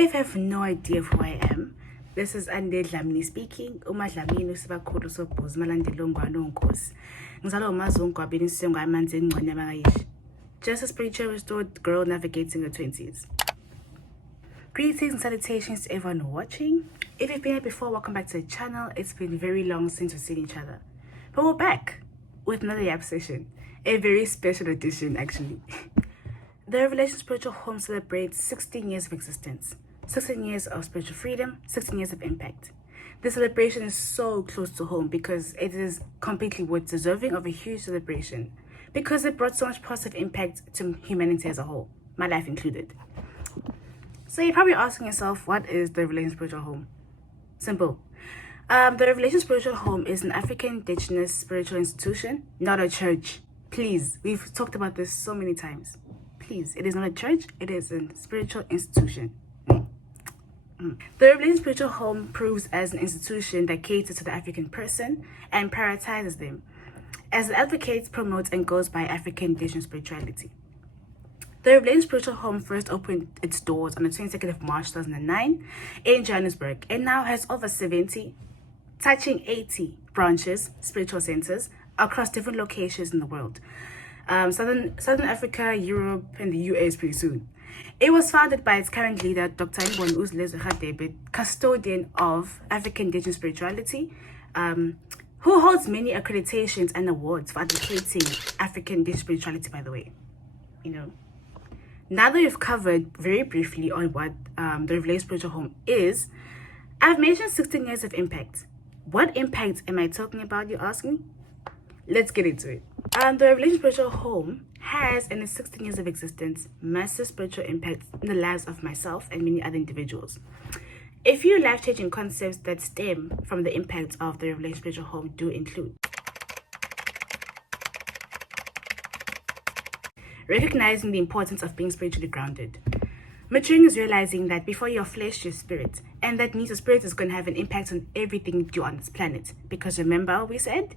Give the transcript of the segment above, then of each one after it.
If you have no idea of who I am, this is Ande Dlamini speaking. Uma Dlamini usibakhulu sobhuzi malandela ongwane onkosi. Ngizalwa umazungu wabinisengo amanzi engcwane abangayishi. Just a spiritual restored girl navigating her 20s. Greetings and salutations to everyone watching. If you've been here before, welcome back to the channel. It's been very long since we've seen each other. But we're back with another Yap Session. A very special edition, actually. The Revelation Spiritual Home celebrates 16 years of existence. 16 years of spiritual freedom, 16 years of impact. This celebration is so close to home because it is completely worth deserving of a huge celebration. Because it brought so much positive impact to humanity as a whole, my life included. So you're probably asking yourself, what is the Revelation Spiritual Home? Simple. The Revelation Spiritual Home is an African Indigenous Spiritual Institution, not a church. Please, we've talked about this so many times. Please, it is not a church, it is a spiritual institution. The Revelation Spiritual Home proves as an institution that caters to the African person and prioritizes them, as it advocates, promotes, and goes by African Indigenous spirituality. The Revelation Spiritual Home first opened its doors on the 22nd of March 2009 in Johannesburg and now has over 70, touching 80 branches, spiritual centers, across different locations in the world. Southern Africa, Europe, and the US pretty soon. It was founded by its current leader, Dr. Uzlezwe, custodian of African Indigenous spirituality, who holds many accreditations and awards for advocating African Indigenous spirituality, by the way. Now that we've covered very briefly on what the Revelation Spiritual Home is, I've mentioned 16 years of impact. What impact am I talking about, you're asking? Let's get into it. The Revelation Spiritual Home has, in its 16 years of existence, massive spiritual impact in the lives of myself and many other individuals. A few life-changing concepts that stem from the impact of the Revelation Spiritual Home do include recognizing the importance of being spiritually grounded. Maturing is realizing that before your flesh, your spirit, and that means your spirit is going to have an impact on everything you do on this planet. Because remember what we said?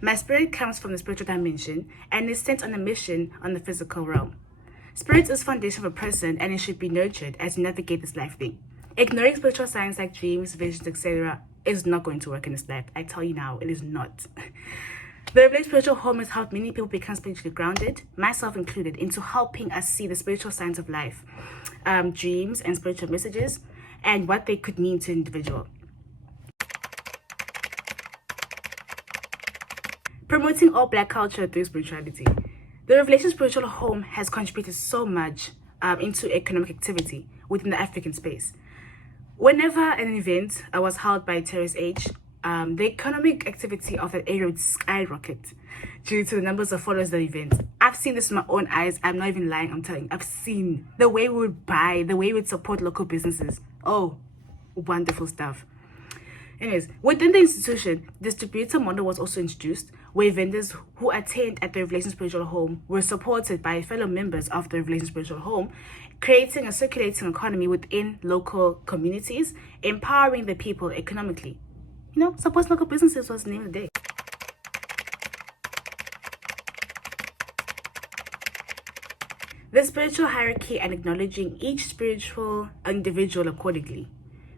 My spirit comes from the spiritual dimension and is sent on a mission on the physical realm. Spirit is the foundation of a person and it should be nurtured as you navigate this life thing. Ignoring spiritual signs like dreams, visions, etc. is not going to work in this life. I tell you now, it is not. The Revelation Spiritual Home has helped many people become spiritually grounded, myself included, into helping us see the spiritual signs of life, dreams and spiritual messages, and what they could mean to an individual. Promoting all Black culture through spirituality. The Revelation Spiritual Home has contributed so much into economic activity within the African space. Whenever an event was held by TRSH, the economic activity of that area would skyrocket due to the numbers of followers of the event. I've seen this with my own eyes. I'm not even lying, I'm telling you. I've seen the way we would buy, the way we would support local businesses. Oh, wonderful stuff. Anyways, within the institution, distributor model was also introduced, where vendors who attend at the Revelation Spiritual Home were supported by fellow members of the Revelation Spiritual Home, creating a circulating economy within local communities, empowering the people economically. Support local businesses was the name of the day. The spiritual hierarchy and acknowledging each spiritual individual accordingly.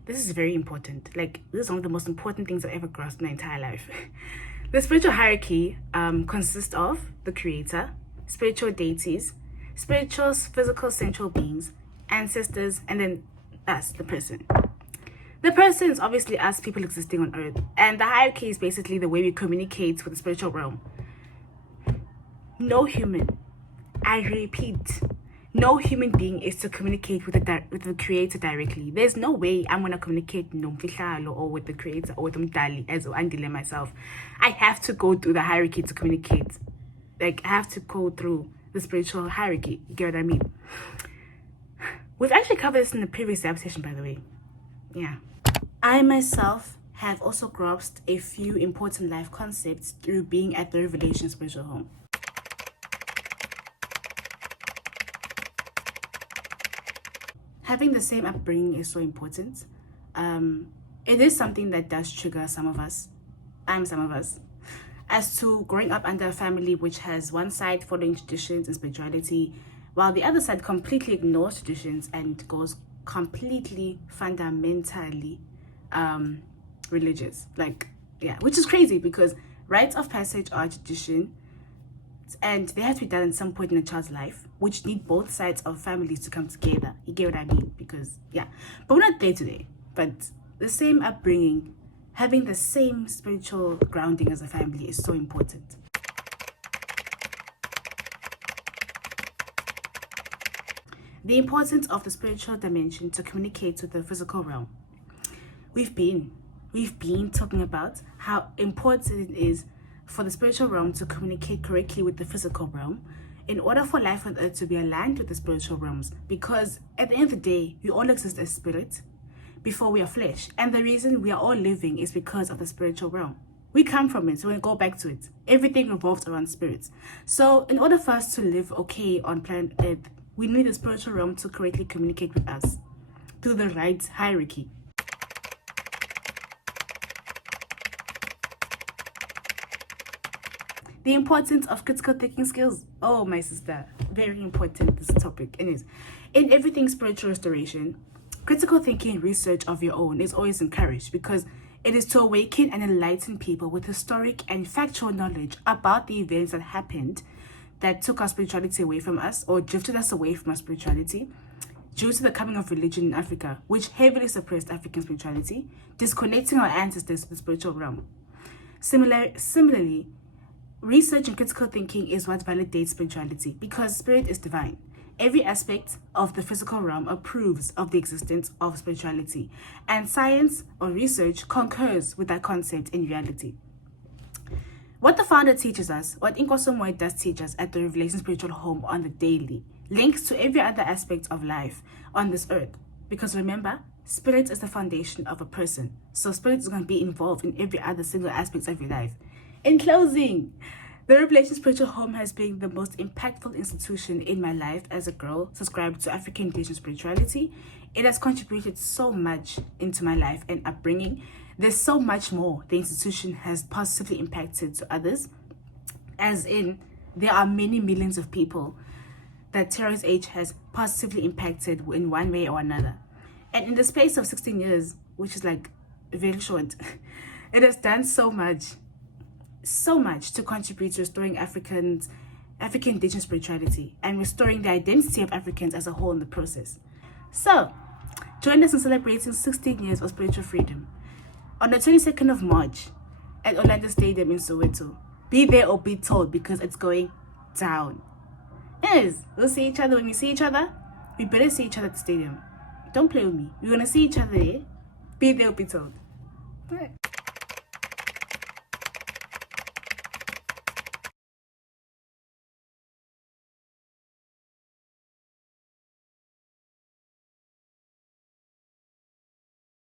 This is very important. This is one of the most important things I've ever grasped in my entire life. The spiritual hierarchy consists of the creator, spiritual deities, spiritual physical central beings, ancestors, and then us, the person. The person is obviously us, people existing on earth. And the hierarchy is basically the way we communicate with the spiritual realm. No human, I repeat, no human being is to communicate with the creator directly. There's no way I'm going to communicate or with the creator or with Mdali as Andile myself. I have to go through the hierarchy to communicate. I have to go through the spiritual hierarchy. You get what I mean? We've actually covered this in the previous Yap Session, by the way. Yeah. I myself have also grasped a few important life concepts through being at the Revelation Spiritual Home. Having the same upbringing is so important. It is something that does trigger some of us. Some of us. As to growing up under a family which has one side following traditions and spirituality, while the other side completely ignores traditions and goes completely fundamentally religious. Like, yeah, which is crazy because rites of passage are tradition and they have to be done at some point in a child's life, which need both sides of families to come together. You get what I mean? Because, yeah, but we're not there today. But the same upbringing, having the same spiritual grounding as a family is so important. The importance of the spiritual dimension to communicate with the physical realm. We've been talking about how important it is for the spiritual realm to communicate correctly with the physical realm in order for life on earth to be aligned with the spiritual realms, because at the end of the day, we all exist as spirit before we are flesh, and the reason we are all living is because of the spiritual realm. We come from it, so we go back to it. Everything revolves around spirits. So in order for us to live okay on planet earth, we need the spiritual realm to correctly communicate with us through the right hierarchy. The importance of critical thinking skills. Oh, my sister, very important, this topic. It is. In everything spiritual restoration, critical thinking research of your own is always encouraged because it is to awaken and enlighten people with historic and factual knowledge about the events that happened that took our spirituality away from us or drifted us away from our spirituality due to the coming of religion in Africa, which heavily suppressed African spirituality, disconnecting our ancestors to the spiritual realm. Similarly, research and critical thinking is what validates spirituality because spirit is divine. Every aspect of the physical realm approves of the existence of spirituality, and science or research concurs with that concept in reality. What the founder teaches us, what Inkosomoy does teach us at the Revelation Spiritual Home on the daily, links to every other aspect of life on this earth. Because remember, spirit is the foundation of a person. So spirit is going to be involved in every other single aspect of your life. In closing, the Revelation Spiritual Home has been the most impactful institution in my life as a girl subscribed to African Indigenous spirituality. It has contributed so much into my life and upbringing. There's so much more the institution has positively impacted to others, as in there are many millions of people that TRSH has positively impacted in one way or another. And in the space of 16 years, which is like very short, it has done so much to contribute to restoring African Indigenous spirituality and restoring the identity of Africans as a whole in the process. So, join us in celebrating 16 years of spiritual freedom on the 22nd of March at Orlando Stadium in Soweto. Be there or be told because it's going down. Yes, we'll see each other when we see each other. We better see each other at the stadium. Don't play with me. We're going to see each other there. Be there or be told. All right.